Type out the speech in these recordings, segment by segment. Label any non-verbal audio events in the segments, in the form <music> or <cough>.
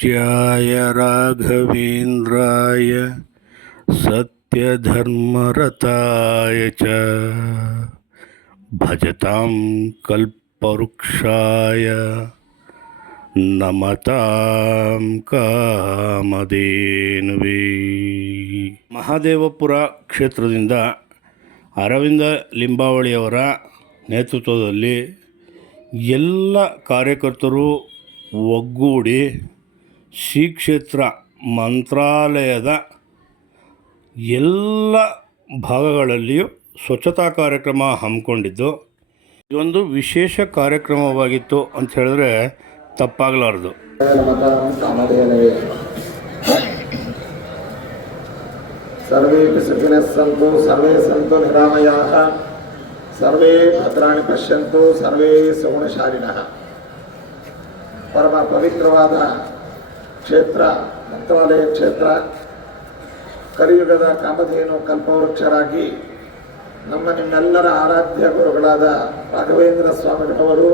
पूज्याय राघवेन्द्राय सत्यधर्मरताय च भजतां कल्पवृक्षाय ನಮತಾಂ ಕಾಮಧೇನುವೇ ಮಹಾದೇವಪುರ ಕ್ಷೇತ್ರದಿಂದ ಅರವಿಂದ ಲಿಂಬಾವಳಿಯವರ ನೇತೃತ್ವದಲ್ಲಿ ಎಲ್ಲ ಕಾರ್ಯಕರ್ತರು ಒಗ್ಗೂಡಿ ಶ್ರೀ ಕ್ಷೇತ್ರ ಮಂತ್ರಾಲಯದ ಎಲ್ಲ ಭಾಗಗಳಲ್ಲಿಯೂ ಸ್ವಚ್ಛತಾ ಕಾರ್ಯಕ್ರಮ ಹಮ್ಮಿಕೊಂಡಿದ್ದು, ಇದೊಂದು ವಿಶೇಷ ಕಾರ್ಯಕ್ರಮವಾಗಿತ್ತು ಅಂತ ಹೇಳಿದ್ರೆ ತಪ್ಪಾಗಲಾರದು. ಸರ್ವೇ ಸುಖಿನಃ ಸಂತು, ಸರ್ವೇ ಸಂತು ನಿರಾಮಯಾಹ, ಸರ್ವೇ ಭದ್ರಾಣಿ ಪಶ್ಯಂತು, ಸರ್ವೇ ಸೌಣಶಾಲಿನಃ. ಪರಮ ಪವಿತ್ರವಾದ ಕ್ಷೇತ್ರ, ಮಂತ್ರಾಲಯ ಕ್ಷೇತ್ರ ಕಲಿಯುಗದ ಕಾಮಧೇನು ಕಲ್ಪವೃಕ್ಷರಾಗಿ ನಮ್ಮ ನಿಮ್ಮೆಲ್ಲರ ಆರಾಧ್ಯ ಗುರುಗಳಾದ ರಾಘವೇಂದ್ರ ಸ್ವಾಮಿಗಳವರು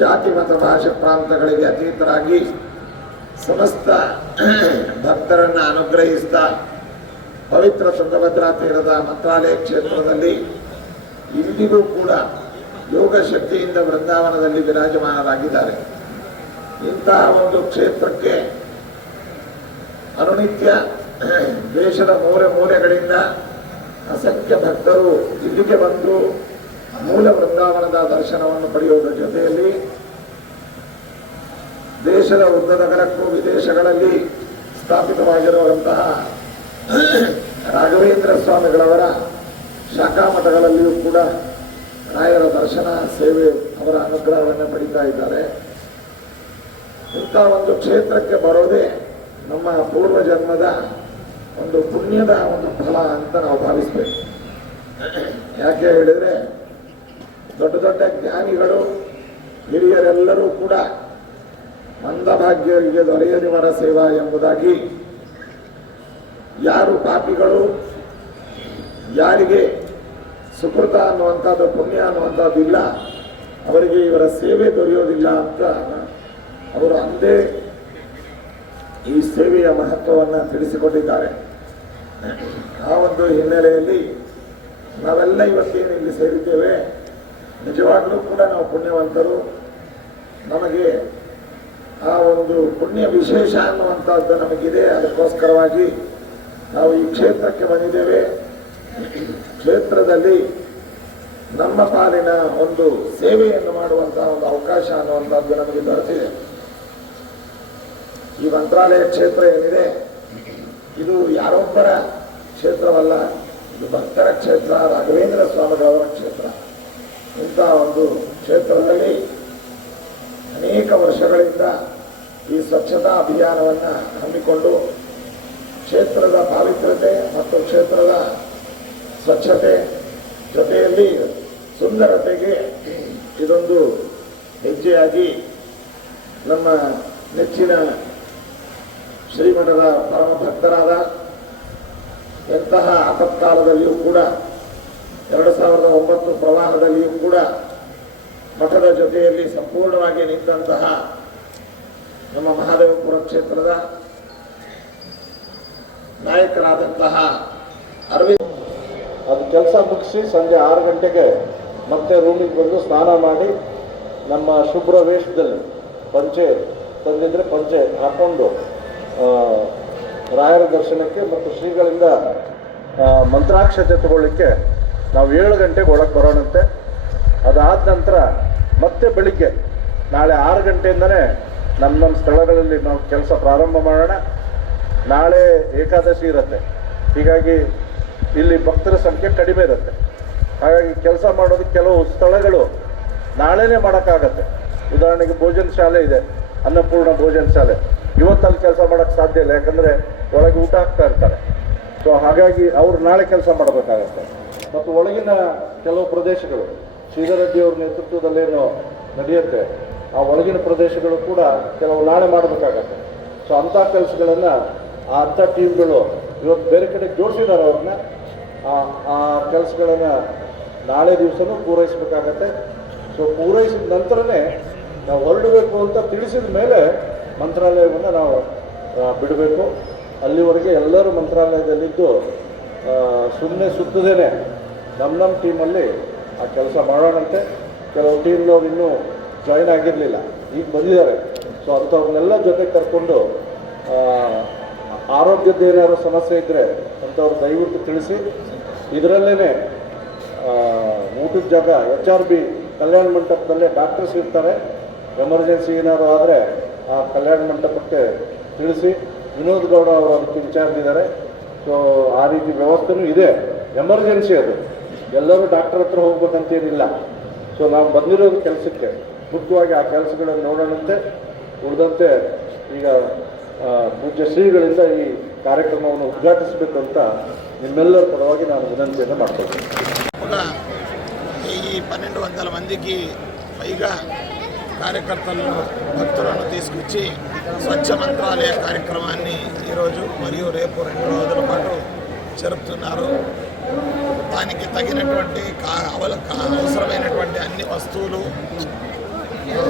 ಜಾತಿ ಮತ ಭಾಷೆ ಪ್ರಾಂತಗಳಿಗೆ ಅತೀತರಾಗಿ ಸಮಸ್ತ ಭಕ್ತರನ್ನು ಅನುಗ್ರಹಿಸ್ತಾ ಪವಿತ್ರ ತುಂಗಭದ್ರಾ ತೀರದ ಮಂತ್ರಾಲಯ ಕ್ಷೇತ್ರದಲ್ಲಿ ಇಂದಿಗೂ ಕೂಡ ಯೋಗ ಶಕ್ತಿಯಿಂದ ವೃಂದಾವನದಲ್ಲಿ ವಿರಾಜಮಾನರಾಗಿದ್ದಾರೆ. ಇಂತಹ ಒಂದು ಕ್ಷೇತ್ರಕ್ಕೆ ಅನುನಿತ್ಯ <clears throat> ದೇಶದ ಮೂಲೆ ಮೂಲೆಗಳಿಂದ ಅಸಂಖ್ಯ ಭಕ್ತರು ಇಲ್ಲಿಗೆ ಬಂದು ಮೂಲ ವೃಂದಾವನದ ದರ್ಶನವನ್ನು ಪಡೆಯುವುದರ ಜೊತೆಯಲ್ಲಿ ದೇಶದ ಉದ್ದನಗರಕ್ಕೂ ವಿದೇಶಗಳಲ್ಲಿ ಸ್ಥಾಪಿತವಾಗಿರುವಂತಹ <clears throat> ರಾಘವೇಂದ್ರ ಸ್ವಾಮಿಗಳವರ ಶಾಖಾ ಮಠಗಳಲ್ಲಿಯೂ ಕೂಡ ರಾಯರ ದರ್ಶನ ಸೇವೆ ಅವರ ಅನುಗ್ರಹವನ್ನು ಪಡೀತಾ ಇದ್ದಾರೆ. ಇಂಥ ಒಂದು ಕ್ಷೇತ್ರಕ್ಕೆ ಬರೋದೇ ನಮ್ಮ ಪೂರ್ವ ಜನ್ಮದ ಒಂದು ಪುಣ್ಯದ ಒಂದು ಫಲ ಅಂತ ನಾವು ಭಾವಿಸ್ಬೇಕು. ಯಾಕೆ ಹೇಳಿದ್ರೆ ದೊಡ್ಡ ದೊಡ್ಡ ಜ್ಞಾನಿಗಳು, ಹಿರಿಯರೆಲ್ಲರೂ ಕೂಡ ಮಂದಭಾಗ್ಯರಿಗೆ ದೊರೆಯದಿವರ ಸೇವಾ ಎಂಬುದಾಗಿ ಯಾರು ಪಾಪಿಗಳು, ಯಾರಿಗೆ ಸುಕೃತ ಅನ್ನುವಂಥದ್ದು ಪುಣ್ಯ ಅನ್ನುವಂಥದ್ದು ಇಲ್ಲ, ಅವರಿಗೆ ಇವರ ಸೇವೆ ದೊರೆಯೋದಿಲ್ಲ ಅಂತ ಅವರು ಅಂದೇ ಈ ಸೇವೆಯ ಮಹತ್ವವನ್ನು ತಿಳಿಸಿಕೊಟ್ಟಿದ್ದಾರೆ. ಆ ಒಂದು ಹಿನ್ನೆಲೆಯಲ್ಲಿ ನಾವೆಲ್ಲ ಇವತ್ತೇನು ಇಲ್ಲಿ ಸೇರಿದ್ದೇವೆ, ನಿಜವಾಗಲೂ ಕೂಡ ನಾವು ಪುಣ್ಯವಂತರು. ನಮಗೆ ಆ ಒಂದು ಪುಣ್ಯ ವಿಶೇಷ ಅನ್ನುವಂಥದ್ದು ನಮಗಿದೆ. ಅದಕ್ಕೋಸ್ಕರವಾಗಿ ನಾವು ಈ ಕ್ಷೇತ್ರಕ್ಕೆ ಬಂದಿದ್ದೇವೆ. ಕ್ಷೇತ್ರದಲ್ಲಿ ನಮ್ಮ ಪಾಲಿನ ಒಂದು ಸೇವೆಯನ್ನು ಮಾಡುವಂತಹ ಒಂದು ಅವಕಾಶ ಅನ್ನುವಂಥದ್ದು ನಮಗೆ ದೊರೆತಿದೆ. ಈ ಮಂತ್ರಾಲಯ ಕ್ಷೇತ್ರ ಏನಿದೆ, ಇದು ಯಾರೊಬ್ಬರ ಕ್ಷೇತ್ರವಲ್ಲ, ಇದು ಭಕ್ತರ ಕ್ಷೇತ್ರ, ರಾಘವೇಂದ್ರ ಸ್ವಾಮಿಗಳವರ ಕ್ಷೇತ್ರ. ಇಂಥ ಒಂದು ಕ್ಷೇತ್ರದಲ್ಲಿ ಅನೇಕ ವರ್ಷಗಳಿಂದ ಈ ಸ್ವಚ್ಛತಾ ಅಭಿಯಾನವನ್ನು ಹಮ್ಮಿಕೊಂಡು ಕ್ಷೇತ್ರದ ಪಾವಿತ್ರ್ಯತೆ ಮತ್ತು ಕ್ಷೇತ್ರದ ಸ್ವಚ್ಛತೆ ಜೊತೆಯಲ್ಲಿ ಸುಂದರತೆಗೆ ಇದೊಂದು ಹೆಜ್ಜೆಯಾಗಿ ನಮ್ಮ ನೆಚ್ಚಿನ ಶ್ರೀಮಠದ ಪರಮ ಭಕ್ತರಾದ ಎಂತಹ ಆಪತ್ಕಾಲದಲ್ಲಿಯೂ ಕೂಡ ಎರಡು ಸಾವಿರದ ಒಂಬತ್ತು ಪ್ರವಾಹದಲ್ಲಿಯೂ ಕೂಡ ಮಠದ ಜೊತೆಯಲ್ಲಿ ಸಂಪೂರ್ಣವಾಗಿ ನಿಂತಹ ನಮ್ಮ ಮಹಾದೇವಪುರ ಕ್ಷೇತ್ರದ ನಾಯಕರಾದಂತಹ ಅರವಿಂದ್. ಅದು ಕೆಲಸ ಮುಗಿಸಿ ಸಂಜೆ ಆರು ಗಂಟೆಗೆ ಮತ್ತೆ ರೂಮಿಗೆ ಬಂದು ಸ್ನಾನ ಮಾಡಿ ನಮ್ಮ ಶುಭ್ರ ವೇಷದಲ್ಲಿ ಪಂಚೆ ತಂದಿದ್ರೆ ಪಂಚೆ ಹಾಕ್ಕೊಂಡು ಆ, ರಾಯರ ದರ್ಶನಕ್ಕೆ ಮತ್ತು ಶ್ರೀಗಳಿಂದ ಮಂತ್ರಾಕ್ಷತೆ ತಗೊಳ್ಳಿಕ್ಕೆ ನಾವು ಏಳು ಗಂಟೆಗೆ ಒಳಗೆ ಬರೋಣಂತೆ. ಅದಾದ ನಂತರ ಮತ್ತೆ ಬೆಳಿಗ್ಗೆ, ನಾಳೆ ಆರು ಗಂಟೆಯಿಂದನೇ ನಮ್ಮ ನಮ್ಮ ಸ್ಥಳಗಳಲ್ಲಿ ನಾವು ಕೆಲಸ ಪ್ರಾರಂಭ ಮಾಡೋಣ. ನಾಳೆ ಏಕಾದಶಿ ಇರುತ್ತೆ. ಹೀಗಾಗಿ ಇಲ್ಲಿ ಭಕ್ತರ ಸಂಖ್ಯೆ ಕಡಿಮೆ ಇರುತ್ತೆ. ಹಾಗಾಗಿ ಕೆಲಸ ಮಾಡೋದು ಕೆಲವು ಸ್ಥಳಗಳು ನಾಳೆನೇ ಮಾಡೋಕ್ಕಾಗತ್ತೆ. ಉದಾಹರಣೆಗೆ ಭೋಜನ ಶಾಲೆ ಇದೆ, ಅನ್ನಪೂರ್ಣ ಭೋಜನ ಶಾಲೆ. ಇವತ್ತಲ್ಲಿ ಕೆಲಸ ಮಾಡೋಕ್ಕೆ ಸಾಧ್ಯ ಇಲ್ಲ, ಯಾಕಂದರೆ ಒಳಗೆ ಊಟ ಹಾಕ್ತಾ ಇರ್ತಾರೆ. ಸೊ ಹಾಗಾಗಿ ಅವರು ನಾಳೆ ಕೆಲಸ ಮಾಡಬೇಕಾಗತ್ತೆ. ಮತ್ತು ಒಳಗಿನ ಕೆಲವು ಪ್ರದೇಶಗಳು ಶ್ರೀಧರಡ್ಡಿಯವ್ರ ನೇತೃತ್ವದಲ್ಲೇನು ನಡೆಯುತ್ತೆ, ಆ ಒಳಗಿನ ಪ್ರದೇಶಗಳು ಕೂಡ ಕೆಲವು ನಾಳೆ ಮಾಡಬೇಕಾಗತ್ತೆ. ಸೊ ಅಂಥ ಕೆಲಸಗಳನ್ನು ಆ ಅಂಥ ಟೀಮ್ಗಳು ಇವತ್ತು ಬೇರೆ ಕಡೆ ಜೋಡಿಸಿದ್ದಾರೆ ಅವ್ರನ್ನ. ಆ ಆ ಕೆಲಸಗಳನ್ನು ನಾಳೆ ದಿವಸನೂ ಪೂರೈಸಬೇಕಾಗತ್ತೆ. ಸೊ ಪೂರೈಸಿದ ನಂತರನೇ ನಾವು ಹೊರಡಬೇಕು ಅಂತ ತಿಳಿಸಿದ ಮೇಲೆ ಮಂತ್ರಾಲಯವನ್ನು ನಾವು ಬಿಡಬೇಕು. ಅಲ್ಲಿವರೆಗೆ ಎಲ್ಲರೂ ಮಂತ್ರಾಲಯದಲ್ಲಿದ್ದು ಸುಮ್ಮನೆ ಸುತ್ತದೇನೆ ನಮ್ಮ ನಮ್ಮ ಟೀಮಲ್ಲಿ ಆ ಕೆಲಸ ಮಾಡೋಣಂತೆ. ಕೆಲವು ಟೀಮ್ನವ್ರು ಇನ್ನೂ ಜಾಯಿನ್ ಆಗಿರಲಿಲ್ಲ. ಈಗ ಬಂದಿದ್ದಾರೆ. ಸೊ ಅಂಥವ್ರನ್ನೆಲ್ಲ ಜೊತೆ ಕರ್ಕೊಂಡು ಆರೋಗ್ಯದ ಏನಾದ್ರು ಸಮಸ್ಯೆ ಇದ್ದರೆ ಅಂಥವ್ರು ದಯವಿಟ್ಟು ತಿಳಿಸಿ. ಇದರಲ್ಲೇ ಊಟದ ಜಾಗ ಎಚ್ ಆರ್ ಬಿ ಕಲ್ಯಾಣ ಮಂಟಪದಲ್ಲೇ ಡಾಕ್ಟರ್ಸ್ ಇರ್ತಾರೆ. ಎಮರ್ಜೆನ್ಸಿ ಏನಾದ್ರು ಆದರೆ ಆ ಕಲ್ಯಾಣ ಮಂಟಪಕ್ಕೆ ತಿಳಿಸಿ ವಿನೋದ್ ಗೌಡ ಅವರು ಅದಕ್ಕೆ ಇನ್ಚಾರ್ಜ್ ಇದ್ದಾರೆ ಸೊ ಆ ರೀತಿ ವ್ಯವಸ್ಥೆನೂ ಇದೆ ಎಮರ್ಜೆನ್ಸಿ ಅದು ಎಲ್ಲರೂ ಡಾಕ್ಟರ್ ಹತ್ರ ಹೋಗ್ಬೇಕಂತೇನಿಲ್ಲ ಸೊ ನಾವು ಬಂದಿರೋದು ಕೆಲಸಕ್ಕೆ ಮುಖ್ಯವಾಗಿ ಆ ಕೆಲಸಗಳನ್ನು ನೋಡೋಣಂತೆ ಉಳಿದಂತೆ ಈಗ ಆ, ಪೂಜ್ಯ ಶ್ರೀಗಳಿಂದ ಈ ಕಾರ್ಯಕ್ರಮವನ್ನು ಉದ್ಘಾಟಿಸಬೇಕು ಅಂತ ನಿಮ್ಮೆಲ್ಲರ ಪರವಾಗಿ ನಾನು ವಿನಂತಿಯನ್ನು ಮಾಡ್ಕೊಳ್ತೀನಿ ఒక వెయ్యి పన్నెండు వందల మందికి పైగా కార్యకర్తలను భక్తులను తీసుకొచ్చి స్వచ్ఛ మంత్రాలయ కార్యక్రమాన్ని ఈరోజు మరియు రేపు రెండు రోజుల పాటు జరుపుతున్నారు. దానికి తగినటువంటి కా- అవల అవసరమైనటువంటి అన్ని వస్తువులు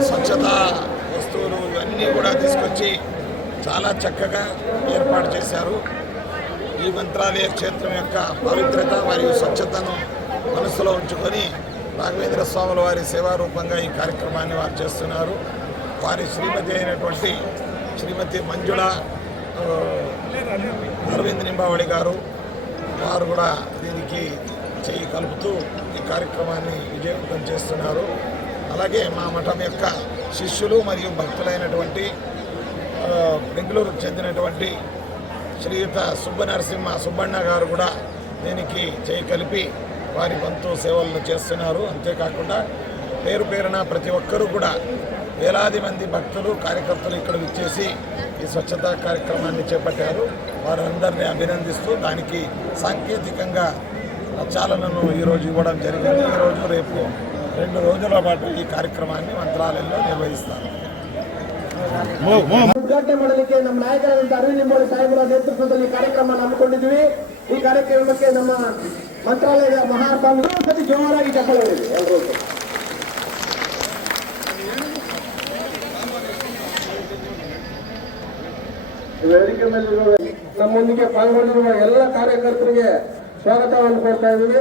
స్వచ్ఛతా వస్తువులు ఇవన్నీ కూడా తీసుకొచ్చి చాలా చక్కగా ఏర్పాటు చేశారు. ఈ మంత్రాలయ క్షేత్రం యొక్క పవిత్రత మరియు స్వచ్ఛతను మనసులో ఉంచుకొని రాఘవేంద్ర స్వాముల వారి సేవారూపంగా ఈ కార్యక్రమాన్ని వారు చేస్తున్నారు. వారి శ్రీమతి అయినటువంటి శ్రీమతి మంజుళ అరవింద్ నింబావళి గారు వారు కూడా దీనికి చేయి కలుపుతూ ఈ కార్యక్రమాన్ని విజయవంతం చేస్తున్నారు. అలాగే మా మఠం యొక్క శిష్యులు మరియు భక్తులైనటువంటి బెంగళూరుకు చెందినటువంటి శ్రీయుత సుబ్బ నరసింహ గారు కూడా దీనికి చేయి కలిపి వారి వంతు సేవలను చేస్తున్నారు అంతేకాకుండా పేరు పేరున ప్రతి ఒక్కరూ కూడా వేలాది మంది భక్తులు కార్యకర్తలు ఇక్కడ విచ్చేసి ఈ స్వచ్ఛతా కార్యక్రమాన్ని చేపట్టారు వారందరినీ అభినందిస్తూ దానికి సాంకేతికంగా చాలనను ఈరోజు ఇవ్వడం జరిగింది ఈరోజు రేపు రెండు రోజుల పాటు ఈ కార్యక్రమాన్ని మంత్రాలయంలో నిర్వహిస్తారు ಉದ್ಘಾಟನೆ ಮಾಡಲಿಕ್ಕೆ ನಮ್ಮ ನಾಯಕರಾದಂತಹ ಅರವಿಂದ್ ನಿಂಬೋಳಿ ಸಾಹೇಬರ ನೇತೃತ್ವದಲ್ಲಿ ಈ ಕಾರ್ಯಕ್ರಮ ಹಮ್ಮಿಕೊಂಡಿದ್ವಿ ಈ ಕಾರ್ಯಕ್ರಮಕ್ಕೆ ನಮ್ಮ ಮಂತ್ರಾಲಯದ ಮಹಾಸ್ವಾಮಿಗಳು ಸತಿ ಜೋರಾಗಿ ಚಪ್ಪಳೆ ಎಲ್ಲರೂ. ವೇದಿಕೆ ಮೇಲಿರುವ ನಮ್ಮೊಂದಿಗೆ ಪಾಲ್ಗೊಂಡಿರುವ ಎಲ್ಲ ಕಾರ್ಯಕರ್ತರಿಗೆ ಸ್ವಾಗತವನ್ನು ಕೋರ್ತಾ ಇದ್ದೀವಿ.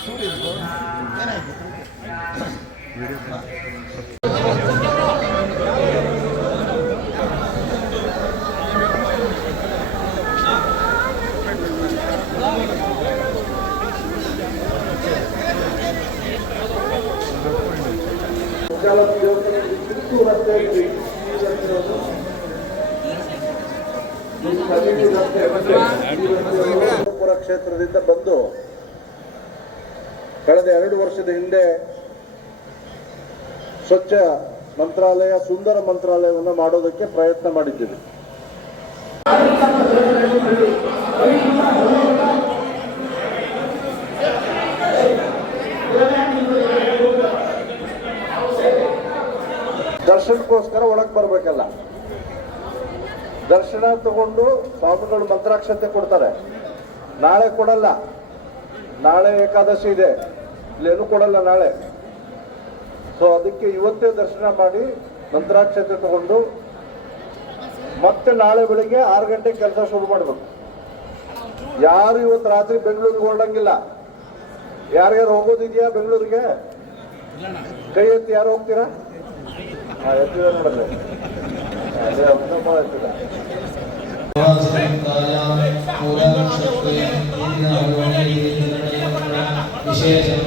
ಸೂರಿದ್ದು ಏನಾಯ್ತು ರಸ್ತೆ ಐತಿ. ಈ ರಸ್ತೆ ಒಂದು. ಈ ಕಬಿನಿ ರಸ್ತೆ ಮತ್ತೆ ಈ ರಸ್ತೆ ಪುರ ಕ್ಷೇತ್ರದಿಂದ ಬಂದು ಕಳೆದ ಎರಡು ವರ್ಷದ ಹಿಂದೆ ಸ್ವಚ್ಛ ಮಂತ್ರಾಲಯ, ಸುಂದರ ಮಂತ್ರಾಲಯವನ್ನು ಮಾಡೋದಕ್ಕೆ ಪ್ರಯತ್ನ ಮಾಡಿದ್ದೀವಿ ದರ್ಶನಕ್ಕೋಸ್ಕರ ಒಳಗೆ ಬರಬೇಕಲ್ಲ. ದರ್ಶನ ತಗೊಂಡು ಸ್ವಾಮಿಗಳು ಮಂತ್ರಾಕ್ಷತೆ ಕೊಡ್ತಾರೆ. ನಾಳೆ ಕೊಡಲ್ಲ. ನಾಳೆ ಏಕಾದಶಿ ಇದೆ. ಇಲ್ಲೇನು ಕೊಡಲ್ಲ ನಾಳೆ. ಸೊ ಅದಕ್ಕೆ ಇವತ್ತೇ ದರ್ಶನ ಮಾಡಿ ಮಂತ್ರಾಕ್ಷತೆ ತಗೊಂಡು ಮತ್ತೆ ನಾಳೆ ಬೆಳಿಗ್ಗೆ ಆರು ಗಂಟೆಗೆ ಕೆಲಸ ಶುರು ಮಾಡಬೇಕು. ಯಾರು ಇವತ್ತು ರಾತ್ರಿ ಬೆಂಗಳೂರಿಗೆ ಹೊರಡಂಗಿಲ್ಲ. ಯಾರ್ಯಾರು ಹೋಗೋದಿದೆಯಾ ಬೆಂಗಳೂರಿಗೆ? ಕೈ ಎತ್ತಿ ಯಾರು ಹೋಗ್ತೀರಾ? വിശേഷം